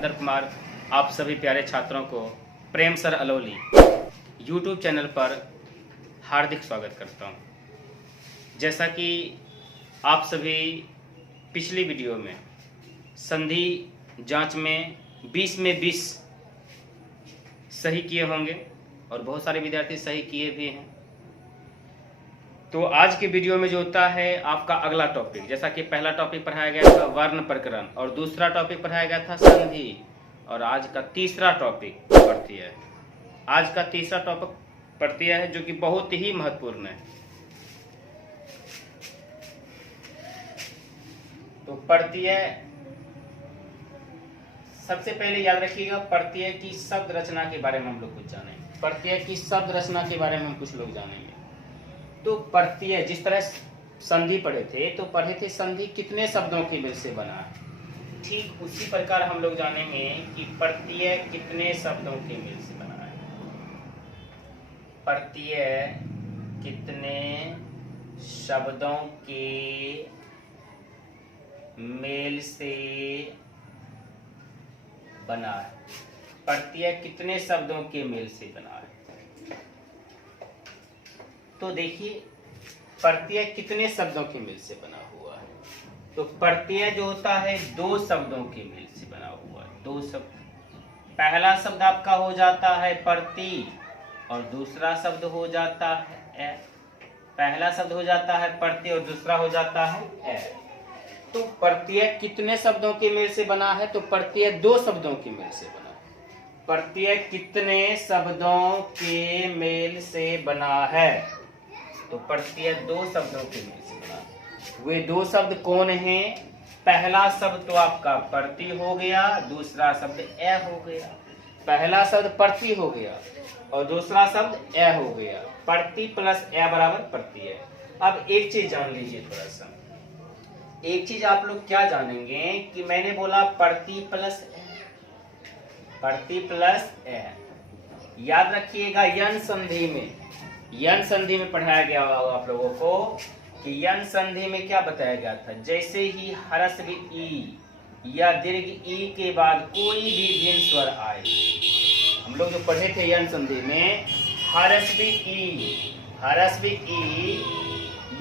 सिकंदर कुमार आप सभी प्यारे छात्रों को प्रेम सर अलोली यूट्यूब चैनल पर हार्दिक स्वागत करता हूं। जैसा कि आप सभी पिछली वीडियो में संधि जांच में 20 में 20 सही किए होंगे और बहुत सारे विद्यार्थी सही किए भी हैं। तो आज के वीडियो में जो होता है आपका अगला टॉपिक, जैसा कि पहला टॉपिक पढ़ाया गया था वर्ण प्रकरण और दूसरा टॉपिक पढ़ाया गया था संधि, और आज का तीसरा टॉपिक पढ़ती है। आज का तीसरा टॉपिक पढ़ती है जो कि बहुत ही महत्वपूर्ण है। तो पढ़ती है, सबसे पहले याद रखिएगा पढ़ती है कि शब्द रचना के बारे में हम लोग कुछ जानेंगे। पढ़ती है कि शब्द रचना के बारे में हम कुछ लोग जानेंगे। तो पढ़ती है, जिस तरह संधि पढ़े थे तो पढ़े थे संधि कितने शब्दों के मेल से बना है, ठीक उसी प्रकार हम लोग जानेंगे कि पढ़ती है कितने शब्दों के मेल से बना है। पढ़ती है कितने शब्दों के मेल से बना है। पढ़ती है कितने शब्दों के मेल से बना है। तो देखिए प्रत्यय कितने शब्दों के मेल से बना हुआ है। तो प्रत्यय जो होता है दो शब्दों के मेल से बना हुआ है। दो शब्द, पहला शब्द आपका हो जाता है प्रति और दूसरा शब्द हो जाता है ए। पहला शब्द हो जाता है प्रति और दूसरा हो जाता है ए। तो प्रत्यय कितने शब्दों के मेल से बना है। तो प्रत्यय दो शब्दों के मेल से बना है। प्रत्यय कितने शब्दों के मेल से बना है। तो प्रत्यय दो शब्दों के मेल से बना है। वे दो शब्द कौन हैं। पहला शब्द तो आपका प्रति हो गया, दूसरा शब्द ए हो गया। पहला शब्द प्रति हो गया और दूसरा शब्द ए हो गया। प्रति प्लस ए बराबर प्रत्यय। अब एक चीज जान लीजिए, थोड़ा सा एक चीज आप लोग क्या जानेंगे कि मैंने बोला प्रति प्लस ए, प्रति प्लस ए। याद रखिएगा यन संधि में पढ़ाया गया होगा आप लोगों को कि यन संधि में क्या बताया गया था। जैसे ही ह्रस्व ई या दीर्घ ई के बाद कोई भी भिन्न स्वर आए, हम लोग जो पढ़े थे यन संधि में ह्रस्व ई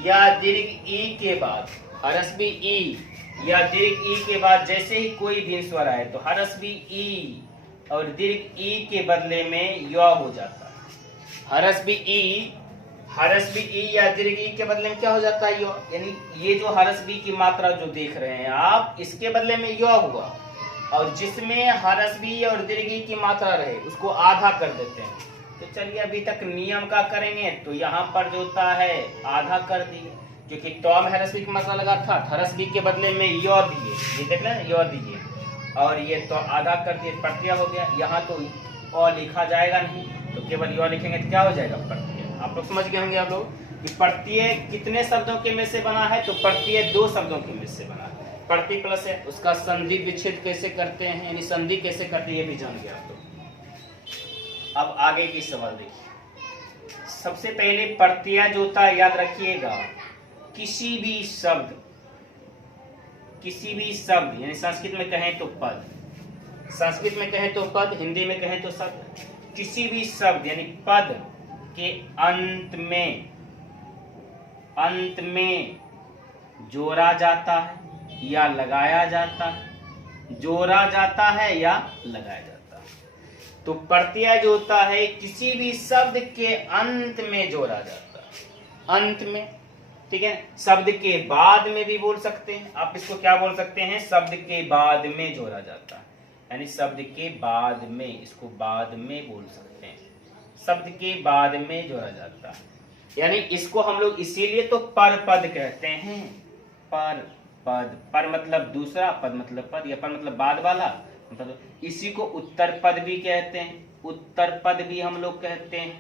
या दीर्घ ई के बाद, ह्रस्व ई या दीर्घ ई के बाद जैसे ही कोई भिन्न स्वर आए तो ह्रस्व ई और दीर्घ ई के बदले में य हो जाता है। ह्रस्व ई या दीर्घ ई के बदले में क्या हो जाता है, यो। यानी ये जो ह्रस्व ई की मात्रा जो देख रहे हैं आप, इसके बदले में यो हुआ, और जिसमें ह्रस्व ई और दीर्घ ई की मात्रा रहे उसको आधा कर देते हैं। तो चलिए अभी तक नियम का करेंगे। तो यहाँ पर जो होता है आधा कर दिए, क्योंकि तो में ह्रस्व ई की मात्रा लगा था, ह्रस्व ई के बदले में यो दिए, ये देख लें यो दिए, और ये तो आधा कर दिए, प्रत्यय हो गया। यहाँ तो और लिखा जाएगा नहीं, तो केवल यो लिखेंगे तो क्या हो जाएगा, प्रत्यय। आप लोग समझ गए होंगे आप लोग कि प्रत्यय कितने शब्दों के में से बना है। तो प्रत्यय दो शब्दों के में से बना है। प्रति प्लस है, उसका संधि विच्छेद कैसे करते हैं, यानी संधि कैसे करते हैं ये भी जान गए आप लोग। अब आगे की सवाल देखिए। सबसे पहले प्रत्यय जो होता है याद रखिएगा, किसी भी शब्द यानी संस्कृत में कहें तो पद, संस्कृत में कहें तो पद, हिंदी में कहें तो शब्द। किसी भी शब्द यानी पद के अंत में जोड़ा जाता है या लगाया जाता है। जोड़ा जाता है या लगाया जाता है। तो प्रत्यय जो होता है किसी भी शब्द के अंत में जोड़ा जाता है। अंत में, ठीक है। शब्द के बाद में भी बोल सकते हैं आप, इसको क्या बोल सकते हैं, शब्द के बाद में जोड़ा जाता है। यानी शब्द के बाद में, इसको बाद में बोल सकते हैं, शब्द के बाद में जोड़ा जाता है। यानी इसको हम लोग इसीलिए तो पर पद कहते हैं। पर पद, पर मतलब दूसरा, पद मतलब पद, या पर मतलब बाद वाला, मतलब इसी को उत्तर पद भी कहते हैं। उत्तर पद भी हम लोग कहते हैं।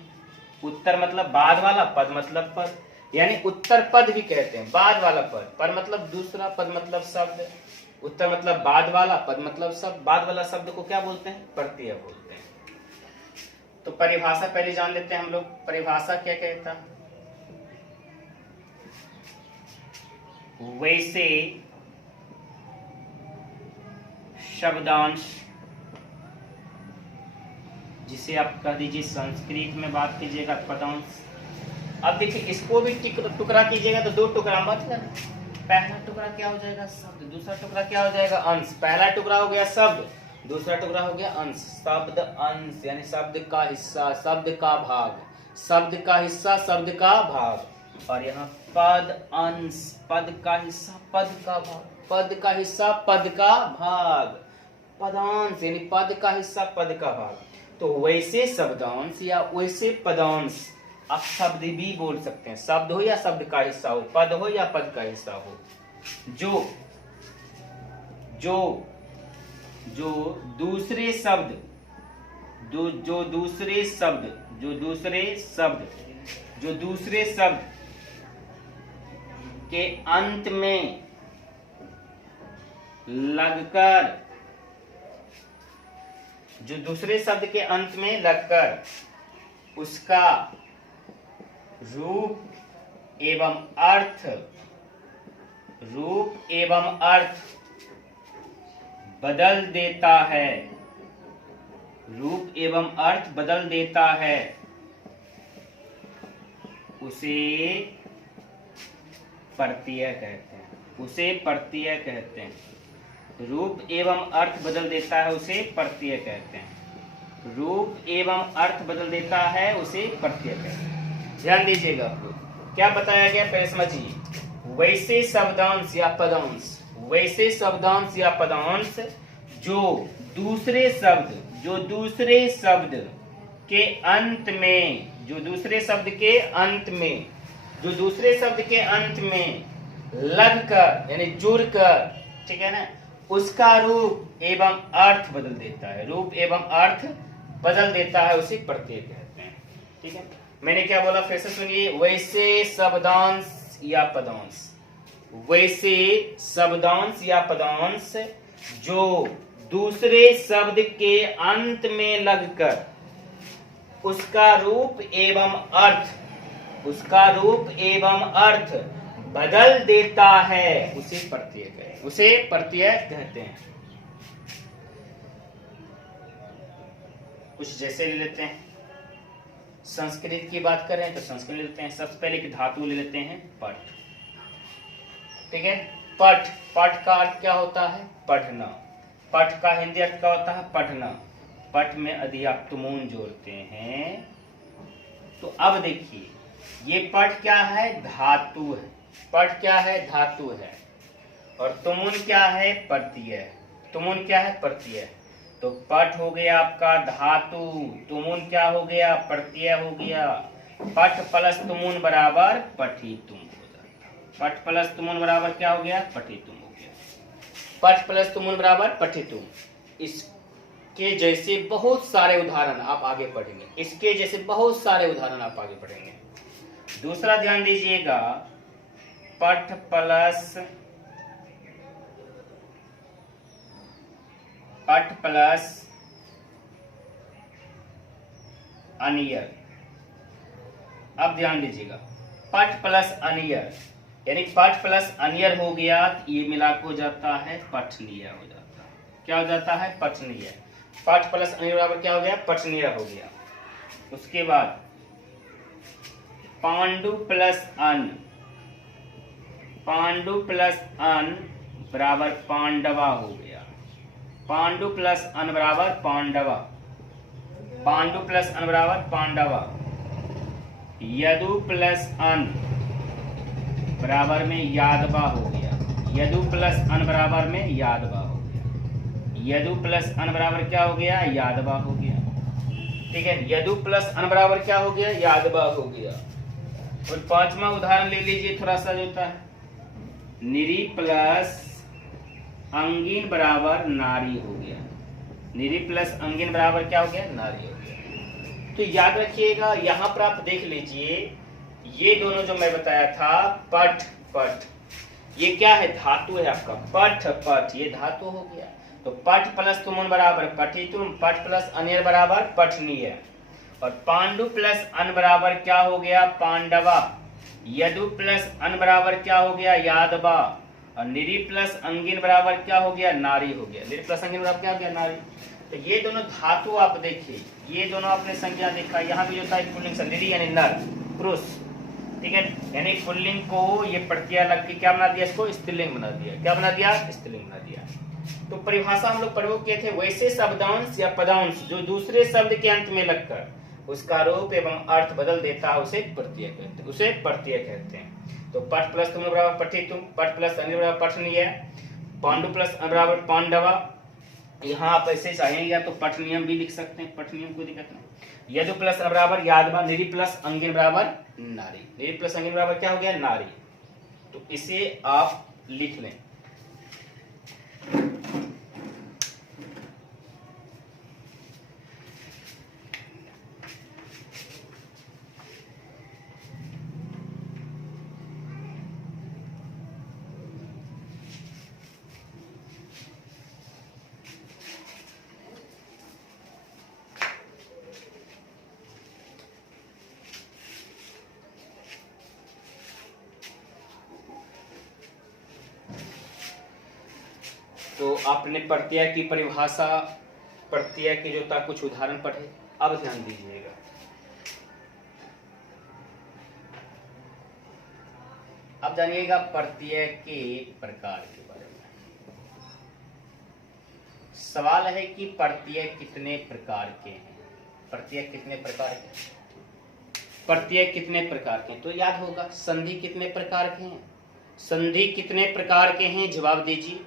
उत्तर मतलब बाद वाला, पद मतलब पद, यानी उत्तर पद भी कहते हैं, बाद वाला पद। पर मतलब दूसरा, पद मतलब शब्द। उत्तर मतलब बाद वाला, पद मतलब शब्द। बाद वाला शब्द को क्या बोलते हैं, प्रत्यय बोलते हैं। तो परिभाषा पहले जान लेते हैं हम लोग। परिभाषा क्या कहता है। वैसे शब्दांश जिसे आप कह दीजिए संस्कृत में बात कीजिएगा पदांश। अब देखिए इसको भी टुकड़ा कीजिएगा तो दो टुकड़ा मत करना। पहला टुकड़ा क्या हो जाएगा शब्द, दूसरा टुकड़ा क्या हो जाएगा अंश। पहला टुकड़ा हो गया शब्द, दूसरा टुकड़ा हो गया अंश। शब्द अंश यानी शब्द का हिस्सा, शब्द का भाग, शब्द का हिस्सा, शब्द का भाग। और यहाँ पद अंश, पद का हिस्सा, पद का भाग, पद का हिस्सा, पद का भाग। पदांश यानी पद का हिस्सा, पद का भाग। तो वैसे शब्दांश या वैसे पदांश आप शब्द भी बोल सकते हैं। शब्द हो या शब्द का हिस्सा हो, पद हो या पद का हिस्सा हो, जो जो जो दूसरे शब्द जो दूसरे शब्द के अंत में लगकर, जो दूसरे शब्द के अंत में लगकर उसका रूप एवं अर्थ बदल देता है, रूप एवं अर्थ बदल देता है, उसे प्रत्यय कहते हैं। उसे प्रत्यय कहते हैं। रूप एवं अर्थ बदल देता है उसे प्रत्यय कहते हैं। रूप एवं अर्थ बदल देता है उसे प्रत्यय कहते हैं। ध्यान दीजिएगा आप लोग क्या बताया गया, पहले समझिए। वैसे शब्दांश या पदांश, वैसे शब्दांश या पदांश जो दूसरे शब्द के अंत में, जो दूसरे शब्द के अंत में लगकर यानी जुड़कर, ठीक है ना, उसका रूप एवं अर्थ बदल देता है, रूप एवं अर्थ बदल देता है, उसे प्रत्यय कहते हैं। ठीक है, मैंने क्या बोला फिर से सुनिए। वैसे शब्दांश या पदांश, वैसे शब्दांश या पदांश जो दूसरे शब्द के अंत में लगकर उसका रूप एवं अर्थ बदल देता है, उसे प्रत्यय कहते हैं। कुछ जैसे ले लेते हैं, संस्कृत की बात कर रहे हैं तो संस्कृत ले लेते हैं। सबसे पहले एक धातु ले लेते हैं पठ। ठीक है, पठ, पठ का अर्थ क्या होता है, पढ़ना। पठ का हिंदी अर्थ क्या होता है, पढ़ना। पठ में यदि आप तुमून जोड़ते हैं तो अब देखिए ये पठ क्या है, धातु है। पठ क्या है, धातु है। और तुमून क्या है, प्रत्यय। तुमून क्या है, प्रत्यय। तो पठ हो गया आपका धातु, तुमून क्या हो गया, प्रत्यय हो गया। पठ प्लस तुमून बराबर पठितुम हो जाता। पठ प्लस तुमून बराबर क्या हो गया, पठितुम हो गया। पठ प्लस तुमून बराबर पठितुम। इसके जैसे बहुत सारे उदाहरण आप आगे पढ़ेंगे, इसके जैसे बहुत सारे उदाहरण आप आगे पढ़ेंगे। दूसरा ध्यान दीजिएगा, पठ प्लस अनियर। अब ध्यान दीजिएगा, पठ प्लस अनियर यानी पठ प्लस अनियर हो गया, ये मिला को जाता है पठनीय हो जाता है। क्या हो जाता है, पठनीय। पठ प्लस अनियर बराबर क्या हो गया, पठनीय हो गया। उसके बाद पांडु प्लस अन बराबर पांडवा हो गया। पांडु प्लस अन बराबर पांडवा। पांडु प्लस अन बराबर पांडवा। यदु प्लस अन बराबर में यादवा हो गया। यदु प्लस अन बराबर में यादवा हो गया। यदु प्लस अन बराबर क्या हो गया, यादवा हो गया। ठीक है, यदु प्लस अन बराबर क्या हो गया, यादवा हो गया। और पांचवा उदाहरण ले लीजिए, थोड़ा सा जो होता है, निरी प्लस अंगिन बराबर नारी हो गया। निरी प्लस अंगिन बराबर क्या हो गया, नारी हो गया। तो याद रखिएगा, यहाँ पर आप देख लीजिए, ये दोनों जो मैं बताया था, पठ पठ, ये क्या है, धातु है आपका। पठ पठ ये धातु हो गया। तो पठ प्लस तुमुन बराबर पठितुम, पठ प्लस अनियर बराबर पठनीय। और पांडु प्लस अन बराबर क्या हो गया, पांडवा। यदु प्लस अन बराबर क्या हो गया, यादवा। और निरी प्लस अंगिन बराबर क्या हो गया, नारी हो गया। निरी प्लस अंगिन बराबर क्या हो गया, नारी। तो ये दोनों धातु आप देखिए, ये दोनों आपने संज्ञा देखा, यहाँ भी जो था पुल्लिंग संधि यानी नर पुरुष, ठीक है, यानी पुल्लिंग को ये प्रत्यय लग के क्या बना दिया, इसको स्त्रीलिंग बना दिया। क्या बना दिया, स्त्रीलिंग बना दिया। तो परिभाषा हम लोग प्रयोग किए थे, वैसे शब्दांश या पदांश जो दूसरे शब्द के अंत में लगकर उसका रूप एवं अर्थ बदल देता है उसे प्रत्यय कहते हैं, उसे प्रत्यय कहते हैं। तो पठ प्लस तुम बराबर पठितुम, पठ प्लस अन्य बराबर पठनीय, पांडु प्लस अन बराबर पांडवा। यहाँ आप ऐसे चाहेंगे या तो पठ नियम भी लिख सकते हैं, पठ नियम कोई दिक्कत नहीं। यदु प्लस अन बराबर यादवा, निरी प्लस अंगिन बराबर नारी, निरी प्लस अंगिन बराबर क्या हो गया, नारी। तो इसे आप लिख लें। तो आपने प्रत्यय की परिभाषा, प्रत्यय के जो था कुछ उदाहरण पढ़े, अब ध्यान दीजिएगा। अब जानिएगा प्रत्यय के प्रकार के बारे में। सवाल है कि प्रत्यय कितने प्रकार के हैं, प्रत्यय कितने प्रकार के, प्रत्यय कितने प्रकार के, तो याद होगा संधि कितने प्रकार के हैं, संधि कितने प्रकार के हैं, जवाब दीजिए।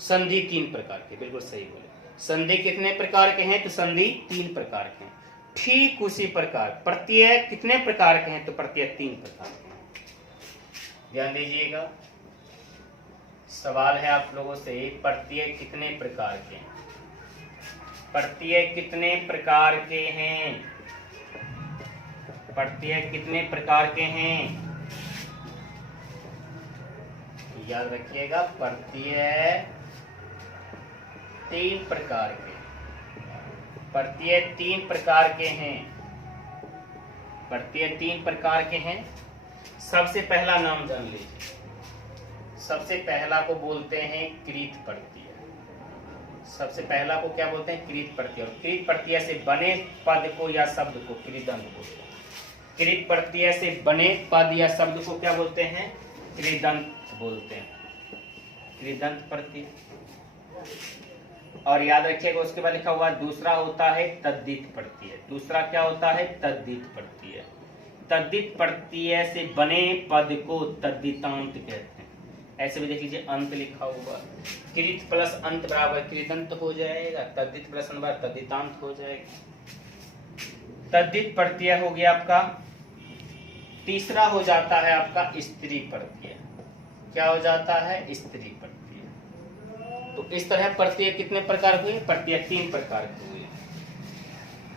संधि 3 प्रकार के, बिल्कुल सही बोले। संधि कितने प्रकार के हैं, तो संधि 3 प्रकार के हैं। ठीक उसी प्रकार प्रत्यय कितने प्रकार के हैं, तो प्रत्यय 3 प्रकार के हैं। ध्यान दीजिएगा, सवाल है आप लोगों से, प्रत्यय कितने प्रकार के हैं, प्रत्यय कितने प्रकार के हैं, प्रत्यय कितने प्रकार के हैं, याद रखिएगा। प्रत्यय 3 प्रकार के, प्रत्यय 3 प्रकार के हैं, प्रत्यय 3 प्रकार के हैं। सबसे पहला नाम जान लीजिए, सबसे पहला को बोलते हैं कृत प्रत्यय। सबसे पहला को क्या बोलते हैं, कृत प्रत्यय। और कृत प्रत्यय से बने पद को या शब्द को कृदंत बोलते हैं। कृत प्रत्यय से बने पद या शब्द को क्या बोलते हैं, कृदंत बोलते हैं, कृदंत प्रत्यय। और याद रखिएगा उसके बाद लिखा हुआ दूसरा होता है तद्धित प्रत्यय। दूसरा क्या होता है, तद्धित प्रत्यय। तद्धित प्रत्यय से बने पद को तद्धितांत कहते हैं। ऐसे भी देख लीजिए, अंत लिखा हुआ, कृत प्लस अंत बराबर कृदंत हो जाएगा, तद्धित प्लस अंत बराबर तद्धितांत हो जाएगा। तद्धित प्रत्यय हो गया आपका। तीसरा हो जाता है आपका स्त्री प्रत्यय। क्या हो जाता है, स्त्री प्रत्यय। तो इस तरह प्रत्यय कितने प्रकार हुए, प्रत्यय 3 प्रकार के हुए।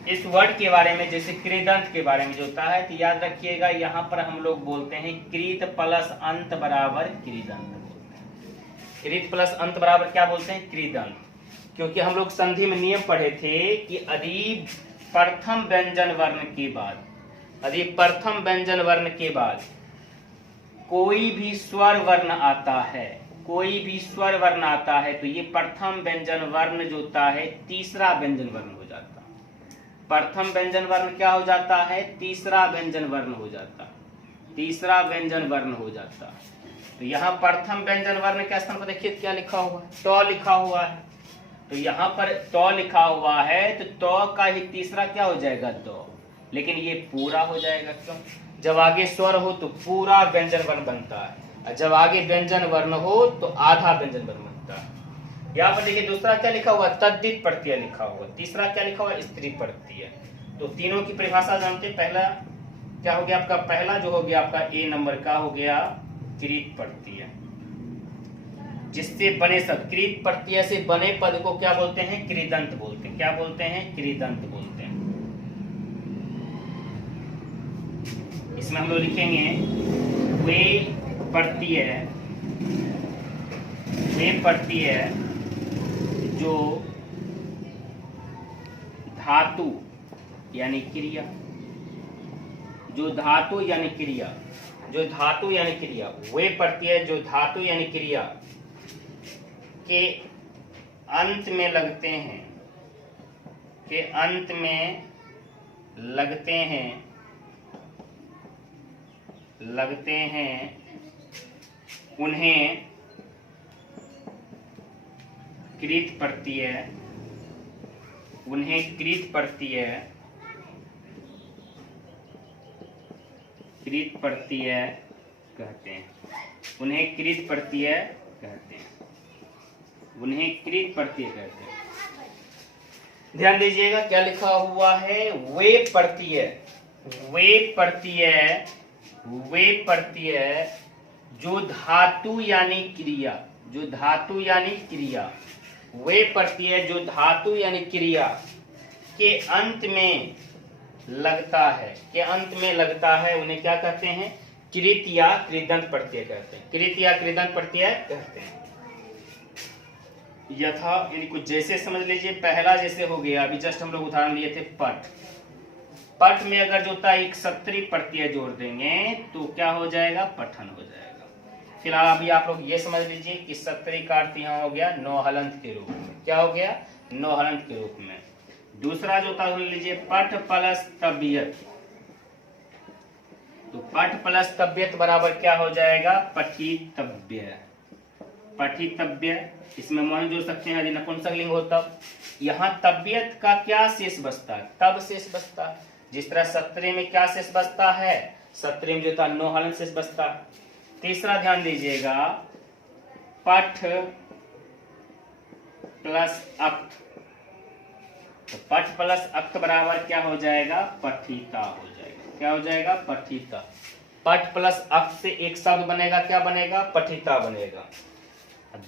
इस वर्ड के बारे में, जैसे कृदंत के बारे में जो होता है, तो याद रखिएगा यहाँ पर हम लोग बोलते हैं कृत प्लस अंत बराबर कृदंत बोलते हैं। कृत प्लस अंत बराबर क्या बोलते हैं, कृदंत। क्योंकि हम लोग संधि में नियम पढ़े थे कि यदि प्रथम व्यंजन वर्ण के बाद, यदि प्रथम व्यंजन वर्ण के बाद कोई भी स्वर वर्ण आता है, कोई भी स्वर वर्ण आता है, तो ये प्रथम व्यंजन वर्ण जो होता है तीसरा व्यंजन वर्ण हो जाता है। प्रथम व्यंजन वर्ण क्या हो जाता है, तीसरा व्यंजन वर्ण हो जाता है, तीसरा व्यंजन वर्ण हो जाता है। तो यहाँ प्रथम व्यंजन वर्ण के स्थान पर देखिए क्या लिखा हुआ है, ट लिखा हुआ है। तो यहाँ पर ट लिखा हुआ है, तो ट का ही तीसरा क्या हो जाएगा, द। लेकिन ये पूरा हो जाएगा, क्यों, जब आगे स्वर हो तो पूरा व्यंजन वर्ण बनता है, और जब आगे व्यंजन वर्ण हो तो आधा व्यंजन वर्ण बनता है। यहाँ पर देखिए दूसरा क्या लिखा हुआ, तद्धित प्रत्यय लिखा हुआ। तीसरा क्या लिखा हुआ, स्त्री प्रत्यय। तो तीनों की परिभाषा जानते हैं। पहला क्या हो गया आपका, पहला जो हो गया आपका ए नंबर का हो गया कृत प्रत्यय, जिससे बने सब, कृत प्रत्यय से बने पद को क्या बोलते हैं, कृदंत बोलते हैं। क्या बोलते हैं, कृदंत बोलते हैं। इसमें हम लोग लिखेंगे वे प्रत्यय, वे प्रत्यय जो धातु यानी क्रिया, जो धातु यानी क्रिया, जो धातु यानी क्रिया, वे प्रत्यय जो धातु यानी क्रिया के अंत में लगते हैं, के अंत में लगते हैं उन्हें कृत प्रत्यय कहते हैं। ध्यान दीजिएगा क्या लिखा हुआ है, वे प्रत्यय जो धातु यानी क्रिया, वे प्रत्यय जो धातु यानी क्रिया के अंत में लगता है, उन्हें क्या कहते हैं, कृत या कृदंत प्रत्यय कहते हैं। यथा यानी कुछ जैसे समझ लीजिए, पहला जैसे हो गया, अभी जस्ट हम लोग उदाहरण लिए थे पट में अगर जो था एक सत्री प्रत्यय जोड़ देंगे तो क्या हो जाएगा, पठन हो जाएगा। फिलहाल अभी आप लोग ये समझ लीजिए कि सत्री का अर्थ यहाँ हो गया नौहलंत के रूप में। क्या हो गया, नौहलंत के रूप में। दूसरा जो था सुन लीजिए, पठ प्लस तबियत, तो पठ प्लस तबियत बराबर क्या हो जाएगा, पठितव्य। इसमें मन जोड़ सकते हैं यदि नपुंसकलिंग हो तब। यहाँ तबियत का क्या शेष बचता है, तब शेष बचता है। जिस तरह सत्रे में क्या शेष बचता है, सत्रे में जो था नौहलंत शेष बचता है। तीसरा ध्यान दीजिएगा, पठ प्लस अक्त, तो पठ प्लस अक्त बराबर क्या हो जाएगा, पठिता हो जाएगा। क्या हो जाएगा, पठिता। पठ प्लस अक्त से एक शब्द बनेगा, क्या बनेगा, पठिता बनेगा।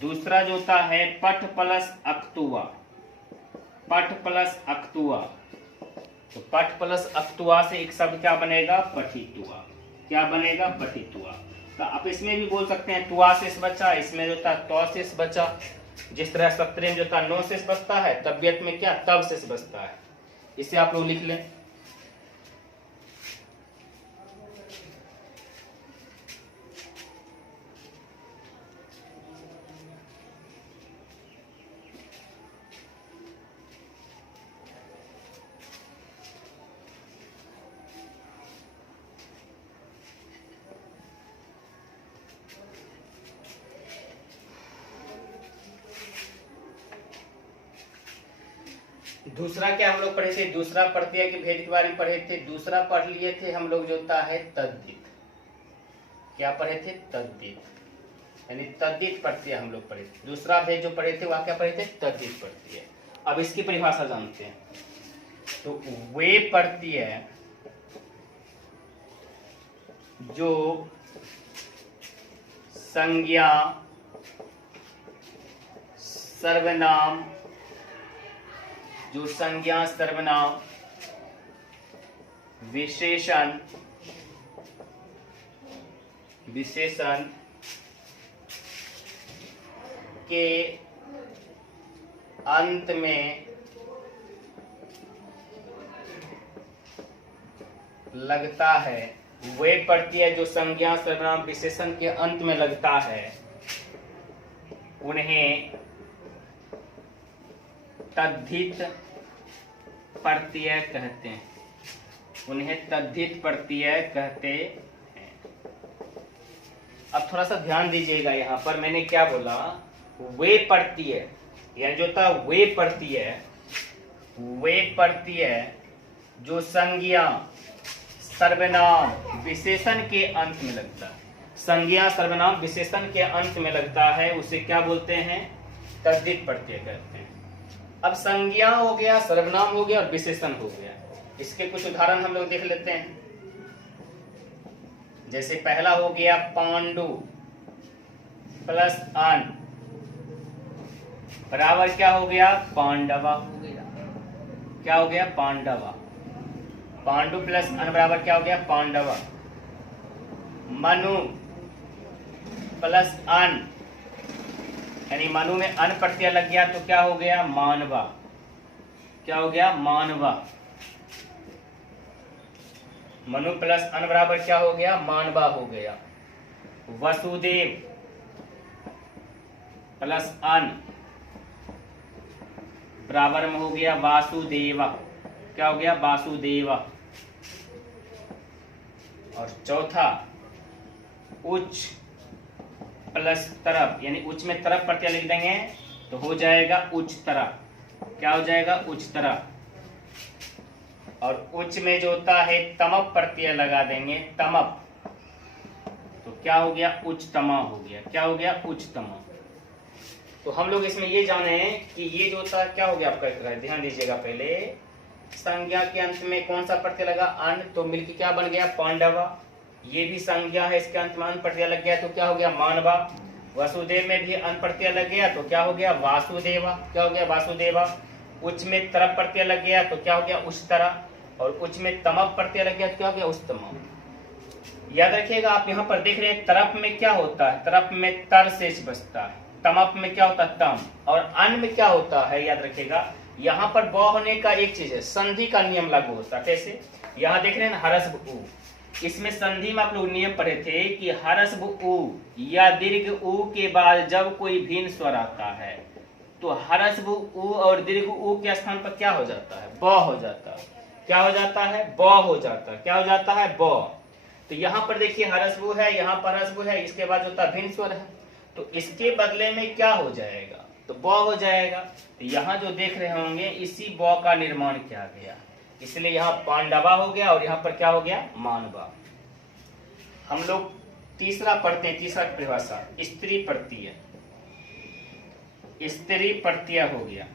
दूसरा जो होता है पठ प्लस अक्तुआ, तो पठ प्लस अक्तुआ से एक शब्द क्या बनेगा, पठितुआ। क्या बनेगा, पठितुआ। तो आप इसमें भी बोल सकते हैं तुआ शेष बचा, इसमें जो था तो शेष बचा। जिस तरह सत्रे में जो था नो शेष बचता है, तबियत में क्या तब शेष बचता है। इसे आप लोग लिख लें। दूसरा क्या हम लोग पढ़े थे, दूसरा प्रत्यय के भेद के बारे में पढ़े थे। दूसरा पढ़ लिए थे हम लोग जो होता है तद्धित। क्या पढ़े थे, तद्धित, यानी तद्धित प्रत्यय हम लोग पढ़े थे। दूसरा भेद जो पढ़े थे वह क्या पढ़े थे, तद्धित प्रत्यय। अब इसकी परिभाषा जानते हैं। तो वे प्रत्यय जो संज्ञा, सर्वनाम, विशेषण के अंत में लगता है, वे प्रत्यय जो संज्ञा, सर्वनाम, विशेषण के अंत में लगता है, उन्हें तद्धित प्रत्यय कहते हैं। अब थोड़ा सा ध्यान दीजिएगा, यहाँ पर मैंने क्या बोला, वे प्रत्यय, यह जो था वे प्रत्यय जो संज्ञा, सर्वनाम, विशेषण के अंत में लगता है। संज्ञा, सर्वनाम, विशेषण के अंत में लगता है, उसे क्या बोलते हैं, तद्धित प्रत्यय कहते हैं। अब संज्ञा हो गया, सर्वनाम हो गया और विशेषण हो गया। इसके कुछ उदाहरण हम लोग देख लेते हैं। जैसे पहला हो गया पांडु प्लस अन बराबर क्या हो गया, पांडवा हो गया। क्या हो गया, पांडवा। पांडु प्लस अन बराबर क्या हो गया, पांडवा। मनु प्लस अन, यानी मनु में अन प्रत्यय लग गया तो क्या हो गया, मानवा। क्या हो गया, मानवा। मनु प्लस अन बराबर क्या हो गया, मानवा हो गया। वसुदेव प्लस अन बराबर में हो गया वासुदेव। क्या हो गया? वासुदेव। और चौथा उच्च प्लस तरफ, यानी उच्च में तरफ प्रत्यय लिख देंगे तो हो जाएगा उच्च तरफ। क्या हो जाएगा? उच्च तरफ। और उच्च में जो होता है तमप प्रत्यय लगा देंगे, तमप, तो क्या हो गया? उच्चतमा हो गया। क्या हो गया? उच्चतमा। तो हम लोग इसमें ये जाने कि ये जो होता है क्या हो गया आपका, ध्यान दीजिएगा। पहले संज्ञा के अंत में कौन सा प्रत्यय लगा? अन, तो मिलके क्या बन गया? पांडवा। ये भी संज्ञा है, इसके अंत में अन प्रत्यय लग गया तो क्या हो गया? मानवा। वसुदेव में भी अन प्रत्यय लग गया तो क्या हो गया? वासुदेवा। क्या हो गया? वासुदेवा। उच्च में तरफ प्रत्यय लग गया तो क्या हो गया? उच्चतरा। और उच्च में तमप प्रत्यय लग गया तो क्या हो गया? उच्चतमा। याद रखिएगा, आप यहाँ पर देख रहे हैं तरफ में क्या होता है? तरफ में तर शेष बचता है। तमप में क्या होता है? तम। और अन में क्या होता है? याद रखिएगा, यहाँ पर ब होने का एक चीज है, संधि का नियम लागू होता है। कैसे? यहाँ देख रहे हैं हरस्व उ, इसमें संधि में आप लोग नियम पढ़े थे कि हरस्व उ या दीर्घ उ के बाद जब कोई भिन्न स्वर आता है तो हरस्व उ और दीर्घ उ के स्थान पर क्या हो जाता है? ब हो जाता है। क्या हो जाता है? ब हो जाता है। क्या हो जाता है? ब। तो यहाँ पर देखिए हरस्व है, यहाँ पर हरस्व है, इसके बाद जो होता है भिन्न स्वर है, तो इसके बदले में क्या हो जाएगा? तो ब हो जाएगा। तो यहाँ जो देख रहे होंगे इसी ब का निर्माण किया गया, इसलिए यहाँ पांडवा हो गया और यहाँ पर क्या हो गया? मानवा। हम लोग तीसरा पढ़ते हैं, तीसरा परिभाषा स्त्री प्रत्यय। स्त्री प्रत्यय हो गया।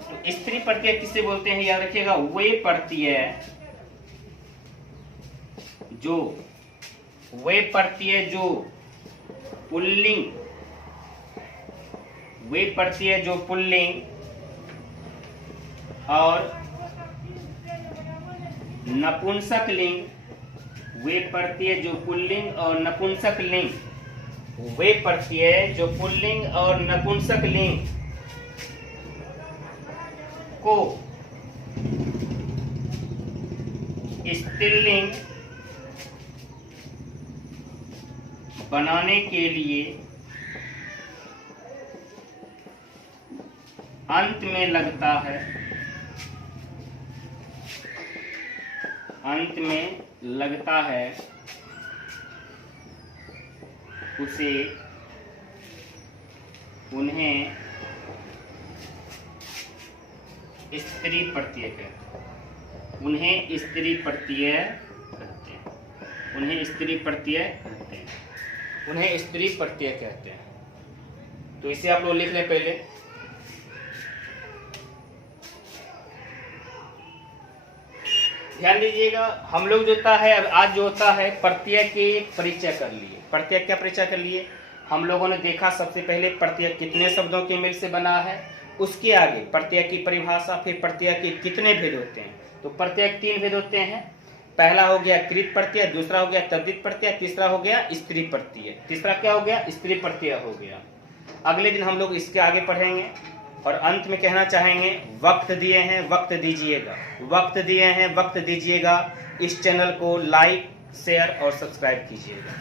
तो स्त्री प्रत्यय किसे बोलते हैं? याद रखिएगा, वे प्रत्यय जो पुल्लिंग, वे प्रत्यय जो पुल्लिंग और नपुंसक लिंग, वे प्रत्यय जो पुल्लिंग और नपुंसक लिंग, वे प्रत्यय जो पुल्लिंग और नपुंसक लिंग को स्त्रीलिंग बनाने के लिए अंत में लगता है, अंत में लगता है, उसे उन्हें स्त्री प्रत्यय कहते हैं। उन्हें स्त्री प्रत्यय कहते हैं। उन्हें स्त्री प्रत्यय कहते हैं। उन्हें स्त्री प्रत्यय कहते हैं। तो इसे आप लोग लिख लें पहले। ध्यान दीजिएगा, हम लोग जो होता है आज जो होता है प्रत्यय के परिचय कर लिए। प्रत्यय क्या परिचय कर लिए? हम लोगों ने देखा सबसे पहले प्रत्यय कितने शब्दों के मेल से बना है, उसके आगे प्रत्यय की परिभाषा, फिर प्रत्यय के कितने भेद होते हैं। तो प्रत्यय 3 भेद होते हैं। पहला हो गया कृत प्रत्यय, दूसरा हो गया तद्धित प्रत्यय, तीसरा हो गया स्त्री प्रत्यय। तीसरा क्या हो गया? स्त्री प्रत्यय हो गया। अगले दिन हम लोग इसके आगे पढ़ेंगे। और अंत में कहना चाहेंगे, वक्त दिए हैं, वक्त दीजिएगा। वक्त दिए हैं, वक्त दीजिएगा। इस चैनल को लाइक, शेयर और सब्सक्राइब कीजिएगा।